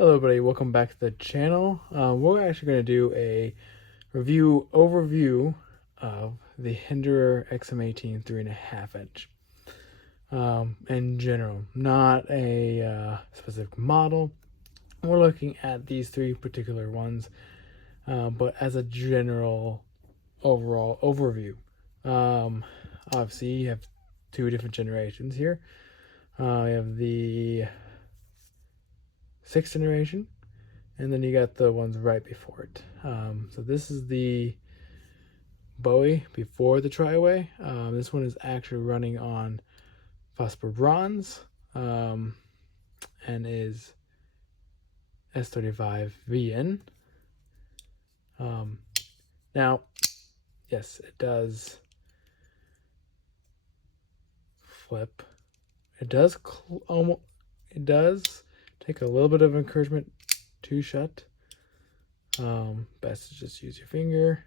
Hello everybody, welcome back to the channel. We're actually going to do a overview of the Hinderer XM-18 3.5 inch. In general, not a specific model. We're looking at these three particular ones, but as a general overall overview. Obviously, you have two different generations here. We have the 6th generation, and then you got the ones right before it. So this is the Bowie before the TriWay. This one is actually running on phosphor bronze, and is S35VN. Now, yes, it does flip. It does it does take a little bit of encouragement to shut. Best to just use your finger.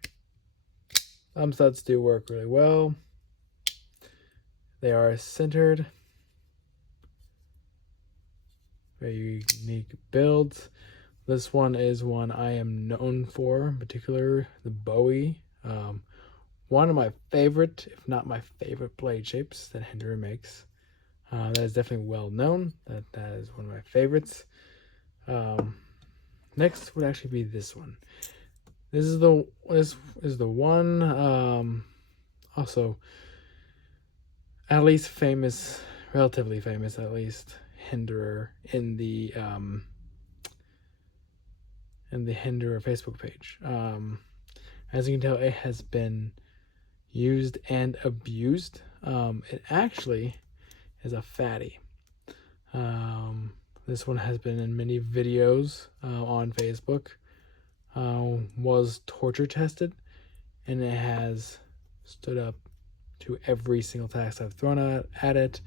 Thumb studs do work really well. They are centered. Very unique builds. This one is one I am known for, in particular the Bowie. One of my favorite, if not my favorite, blade shapes that Hinderer makes. That is definitely well known. That is one of my favorites. Next would actually be this one. This is the one, also at least famous, relatively famous at least, Hinderer in the Hinderer Facebook page. As you can tell, it has been used and abused. It actually is a fatty. This one has been in many videos on Facebook. Was torture tested, and it has stood up to every single task I've thrown at it.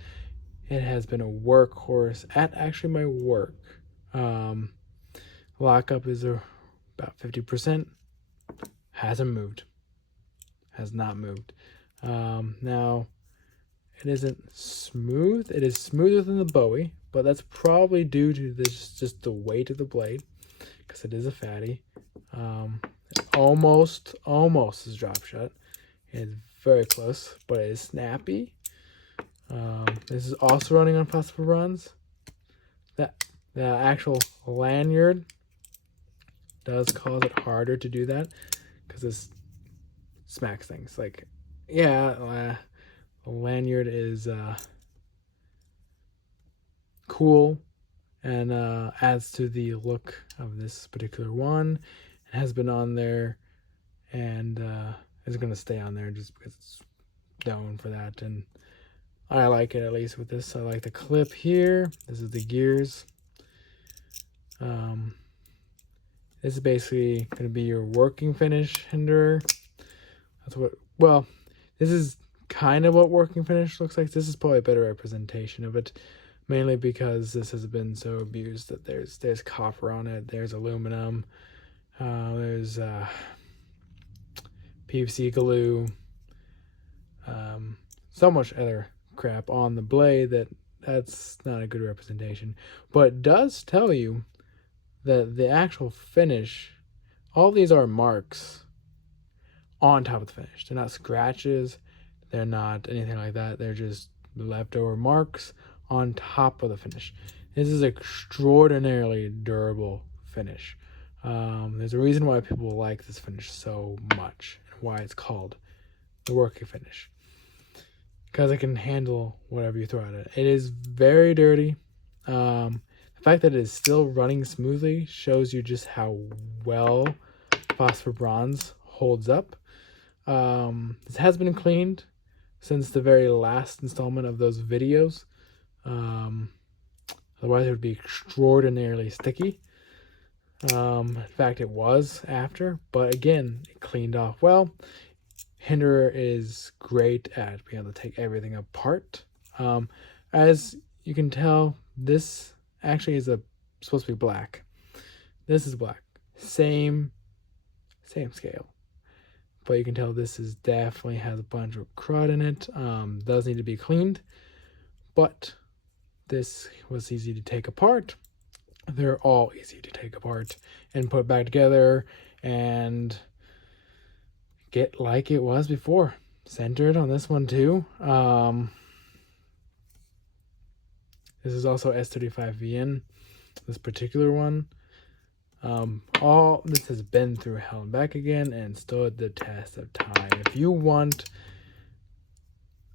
It has been a workhorse at actually my work. Lockup is about 50%. Hasn't moved. Has not moved. Now, it isn't smooth. It is smoother than the Bowie, but that's probably due to just the weight of the blade, because it is a fatty. Almost is drop shut. It's very close, but it is snappy. This is also running on phosphor bronze. The actual lanyard does cause it harder to do that, because this smacks things. Like, yeah, the lanyard is cool and adds to the look of this particular one. It has been on there, and is going to stay on there just because it's known for that. And I like it, at least with this. I like the clip here. This is the gears. This is basically going to be your working finish Hinderer. That's what, well, this is kind of what working finish looks like. This is probably a better representation of it, mainly because this has been so abused that there's copper on it, there's aluminum, there's PVC glue, so much other crap on the blade that's not a good representation. But it does tell you that the actual finish, all these are marks on top of the finish. They're not scratches, they're not anything like that. They're just leftover marks on top of the finish. This is extraordinarily durable finish. There's a reason why people like this finish so much, and why it's called the working finish, because it can handle whatever you throw at it. It is very dirty. The fact that it is still running smoothly shows you just how well phosphor bronze holds up. This has been cleaned since the very last installment of those videos. Otherwise, it would be extraordinarily sticky. In fact, it was after, but again, it cleaned off well. Hinderer is great at being able to take everything apart. As you can tell, this actually is supposed to be black. This is black. Same scale. But you can tell this is definitely has a bunch of crud in it. Does need to be cleaned. But this was easy to take apart. they're all easy to take apart and put back together and get like it was before. Centered on this one too. This is also S35VN, this particular one. All this has been through hell and back again and stood the test of time. If you want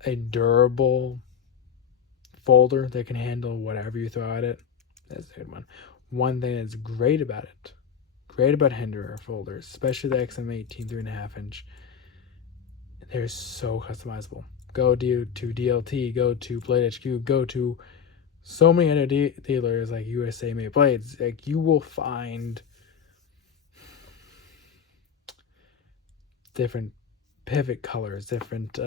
a durable folder that can handle whatever you throw at it, that's a good one. One thing that's great about Hinderer folders, especially the XM-18 3.5 inch, they're so customizable. Go to DLT, go to Blade HQ, go to so many other dealers like USA Made Blades. Like, you will find different pivot colors, different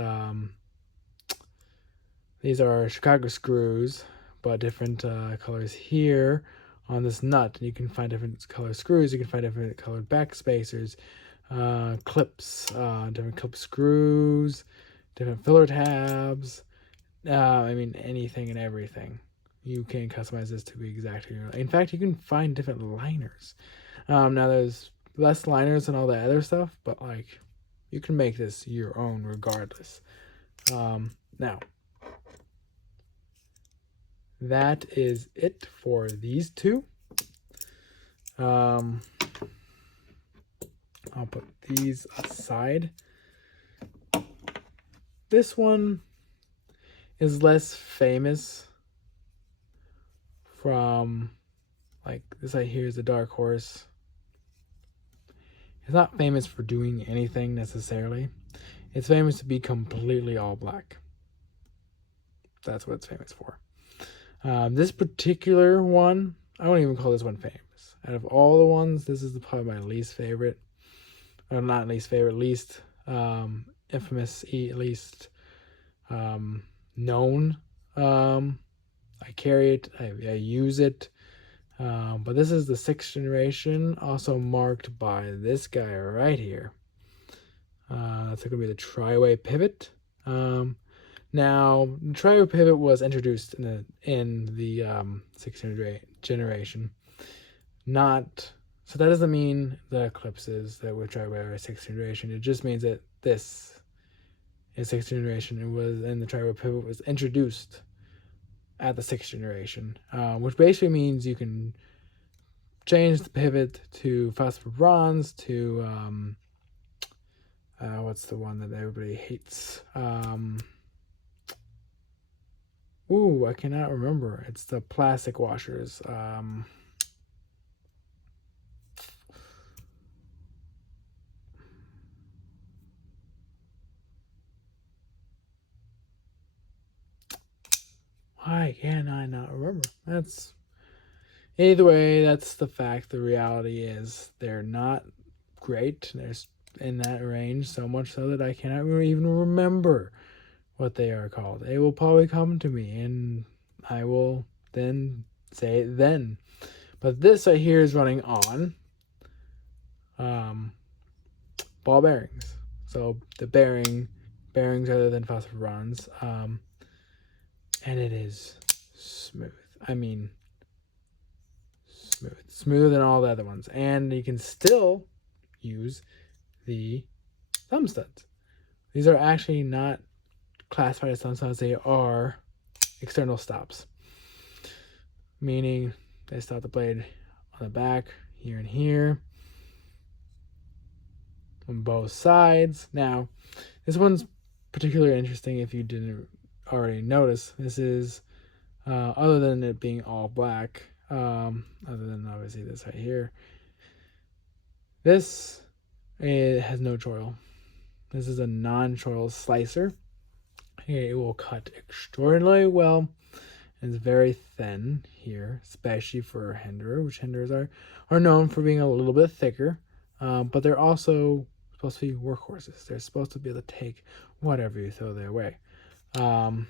these are Chicago screws, but different colors here on this nut. You can find different color screws, you can find different colored back spacers, clips, different clip screws, different filler tabs. I mean, anything and everything. You can customize this to be exactly your. In fact, you can find different liners. Now there's less liners and all that other stuff, but like, you can make this your own regardless. Now, that is it for these two. I'll put these aside. This one is less famous from, like, this right here is a Dark Horse. It's not famous for doing anything necessarily. It's famous to be completely all black. That's what it's famous for. This particular one, I won't even call this one famous. Out of all the ones, this is probably my least favorite. Or not least favorite, least infamous, least known. I carry it, I use it. But this is the 6th generation, also marked by this guy right here. That's going to be the TriWay pivot. Now, the TriWay pivot was introduced in the 6th generation. So that doesn't mean the eclipses that were TriWay are 6th generation. It just means that this is 6th generation. And the TriWay pivot was introduced at the 6th generation, which basically means you can change the pivot to phosphor bronze, to what's the one that everybody hates? I cannot remember. It's the plastic washers. Why can I not remember? Either way, that's the fact. The reality is they're not great. They're in that range, so much so that I cannot even remember what they are called. They will probably come to me, and I will then say it then. But this right here is running on ball bearings. So the bearings other than phosphor bronze, and it is smooth. I mean, smoother than all the other ones, and you can still use the thumb studs. These are actually not classified as thumb studs. They are external stops, meaning they stop the blade on the back here and here on both sides. Now, this one's particularly interesting if you didn't already notice. This is other than it being all black, other than obviously this right here, this, it has no choil. This is a non-choil slicer. It will cut extraordinarily well. It's very thin here, especially for a Hinderer, which Hinderers are known for being a little bit thicker, but they're also supposed to be workhorses. They're supposed to be able to take whatever you throw their way. To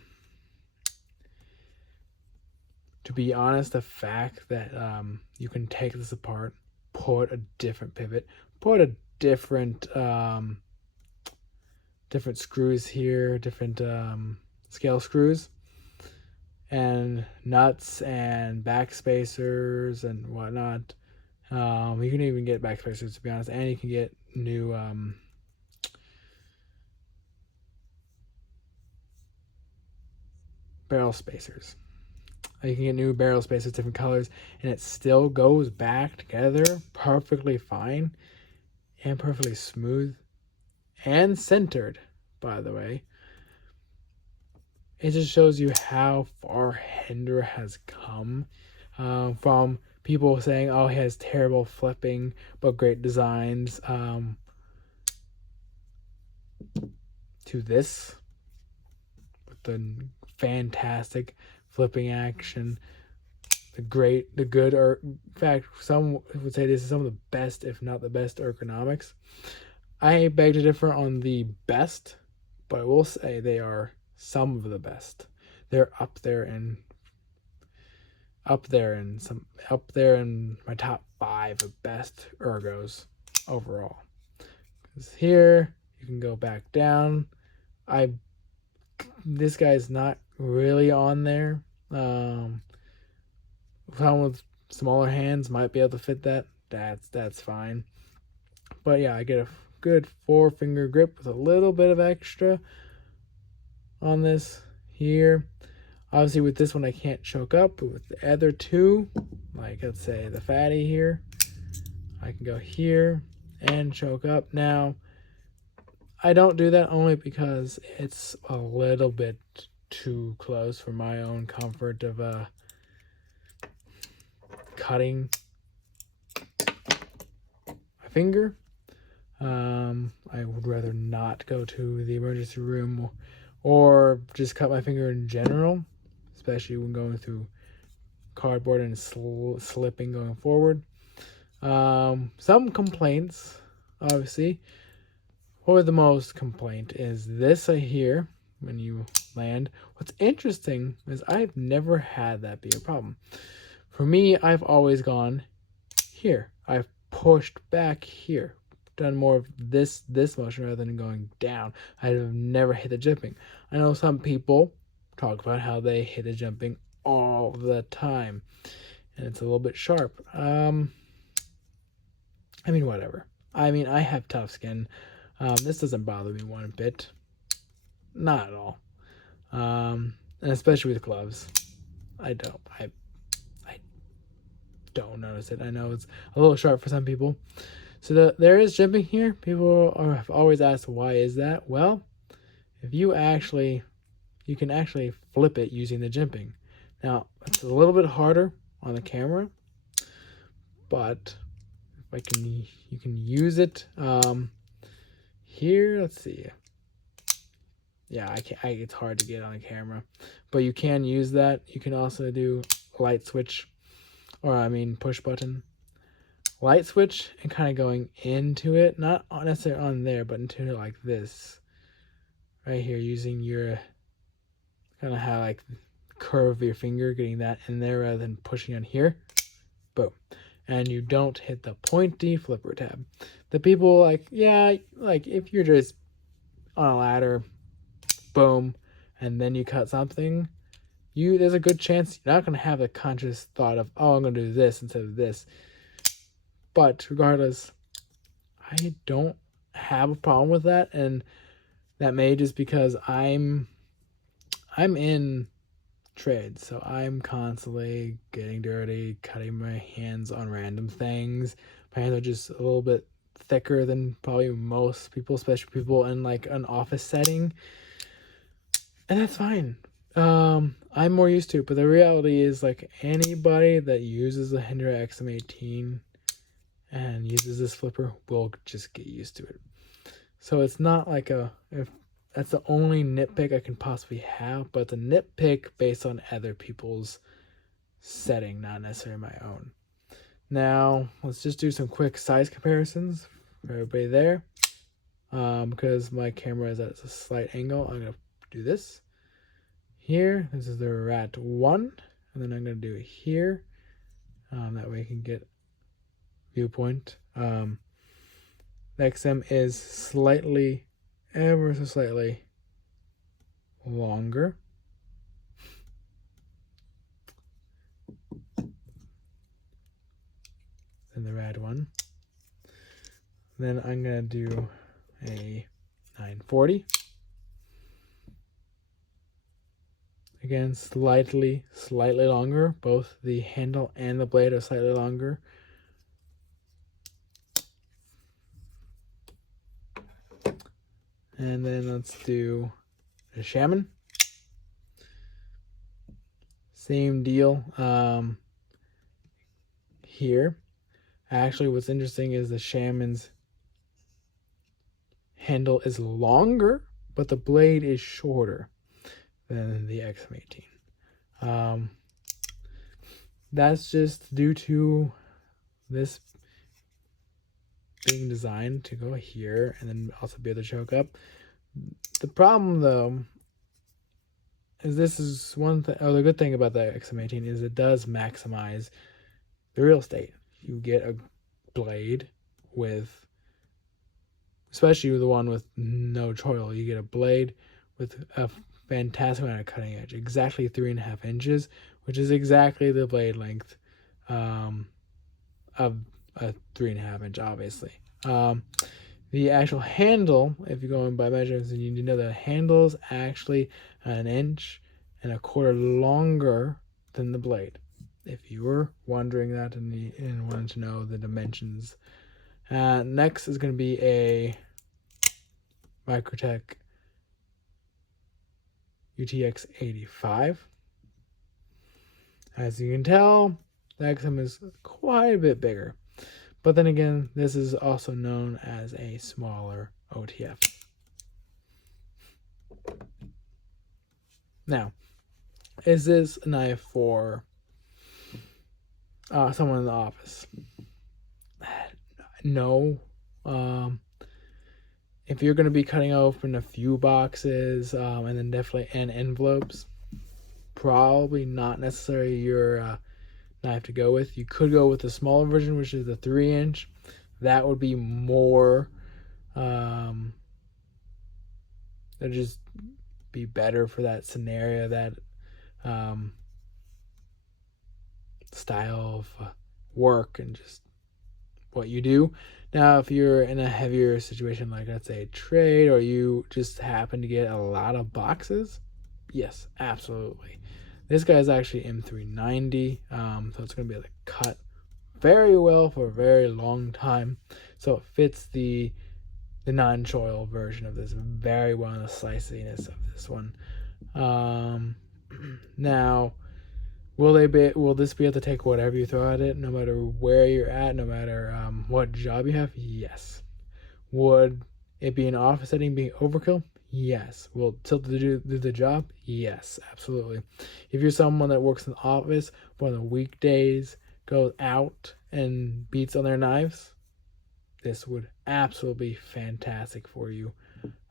be honest, the fact that you can take this apart, put a different pivot, put a different screws here, different scale screws, and nuts and backspacers and whatnot. You can even get backspacers, to be honest, and you can get new barrel spacers. You can get new barrel spacers, different colors, and it still goes back together perfectly fine and perfectly smooth and centered, by the way. It just shows you how far Hinder has come, from people saying, oh, he has terrible flipping but great designs, to this with the fantastic flipping action, the good, or in fact, some would say this is some of the best, if not the best, ergonomics. I beg to differ on the best, but I will say they are some of the best. They're up there in my top 5 of best ergos overall. Because here you can go back down. This guy's not really on there. Someone with smaller hands might be able to fit that. That's fine. But yeah, I get a good 4-finger grip with a little bit of extra on this here. Obviously with this one I can't choke up, but with the other two, like let's say the fatty here, I can go here and choke up. Now, I don't do that only because it's a little bit too close for my own comfort of cutting my finger. I would rather not go to the emergency room or just cut my finger in general, especially when going through cardboard and slipping going forward. Some complaints, obviously. Or the most complaint is this here when you land. What's interesting is I've never had that be a problem. For me, I've always gone here. I've pushed back here, done more of this motion rather than going down. I have never hit the jumping. I know some people talk about how they hit the jumping all the time, and it's a little bit sharp. I mean, whatever. I mean, I have tough skin. This doesn't bother me one bit. Not at all. And especially with gloves. I don't notice it. I know it's a little sharp for some people. So there is jumping here. People have always asked, why is that? Well, if you can actually flip it using the jimping. Now, it's a little bit harder on the camera, but you can use it. Here, let's see. Yeah, it's hard to get on camera, but you can use that. You can also do light switch, push button. Light switch and kind of going into it, not necessarily on there, but into it like this. Right here, using your kind of how like curve your finger, getting that in there rather than pushing on here. Boom. And you don't hit the pointy flipper tab. The people like if you're just on a ladder, boom, and then you cut something, there's a good chance you're not going to have the conscious thought of, oh, I'm going to do this instead of this. But regardless, I don't have a problem with that, and that may just because I'm in trade, so I'm constantly getting dirty, cutting my hands on random things. My hands are just a little bit thicker than probably most people, especially people in like an office setting, and that's fine. I'm more used to it, but the reality is like anybody that uses the Hinder XM-18 and uses this flipper will just get used to it. So it's not like if that's the only nitpick I can possibly have, but the nitpick based on other people's setting, not necessarily my own. Now, let's just do some quick size comparisons for everybody there. Because my camera is at a slight angle, I'm going to do this. Here, this is the Rat 1, and then I'm going to do it here. That way you can get viewpoint. The XM is ever so slightly longer. than the red one. Then I'm going to do a 940. Again, slightly longer. Both the handle and the blade are slightly longer. And then let's do a Shaman. Same deal here. Actually, what's interesting is the Shaman's handle is longer, but the blade is shorter than the XM-18. That's just due to this being designed to go here and then also be able to choke up. The problem, though, is this is one thing. Oh, the good thing about the XM-18 is it does maximize the real estate. You get a blade with, especially the one with no choil, you get a blade with a fantastic amount of cutting edge, exactly 3.5 inches, which is exactly the blade length of a 3.5 inch, obviously. The actual handle, if you're going by measurements, then you need to know the handle is actually 1.25 inches longer than the blade. If you were wondering that and wanted to know the dimensions. Next is going to be a Microtech UTX-85. As you can tell, the XM is quite a bit bigger. But then again, this is also known as a smaller OTF. Now, is this a knife for someone in the office? No. If you're going to be cutting open a few boxes and then definitely envelopes, probably not necessarily your knife to go with. You could go with the smaller version, which is the 3-inch. That would be more that'd just be better for that scenario, that style of work and just what you do. Now, if you're in a heavier situation, like let's say trade, or you just happen to get a lot of boxes, yes, absolutely. This guy is actually M390, so it's going to be able to cut very well for a very long time. So it fits the non-choil version of this very well, in the sliciness of this one. Now, will this be able to take whatever you throw at it, no matter where you're at, no matter what job you have? Yes. Would it be an office setting, being overkill? Yes. Will it tilt to do the job? Yes, absolutely. If you're someone that works in the office, but on the weekdays goes out and beats on their knives, this would absolutely be fantastic for you.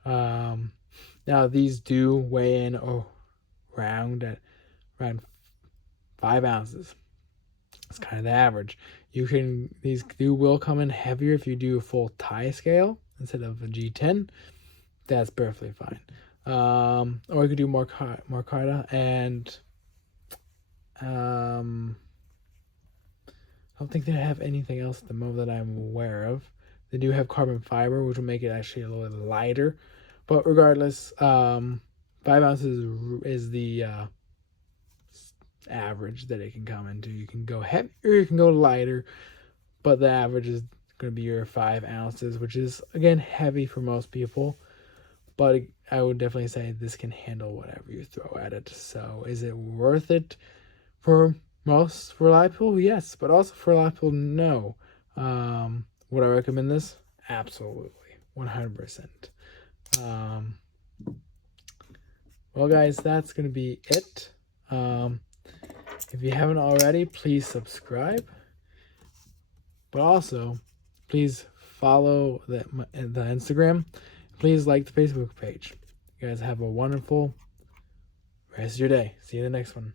Now, these do weigh in around 5 ounces. It's kind of the average. These will come in heavier if you do a full tie scale instead of a G10. That's perfectly fine. Or you could do Marcata, and I don't think they have anything else at the moment that I'm aware of. They do have carbon fiber, which will make it actually a little bit lighter. But regardless, 5 ounces is the average that it can come into. You can go heavy or you can go lighter, but the average is going to be your 5 ounces, which is, again, heavy for most people. But I would definitely say this can handle whatever you throw at it. So is it worth it for a lot of people? Yes, but also for a lot of people, no. Would I recommend this? Absolutely, 100%. Well, guys, that's going to be it. If you haven't already, please subscribe. But also, please follow the Instagram. Please like the Facebook page. You guys have a wonderful rest of your day. See you in the next one.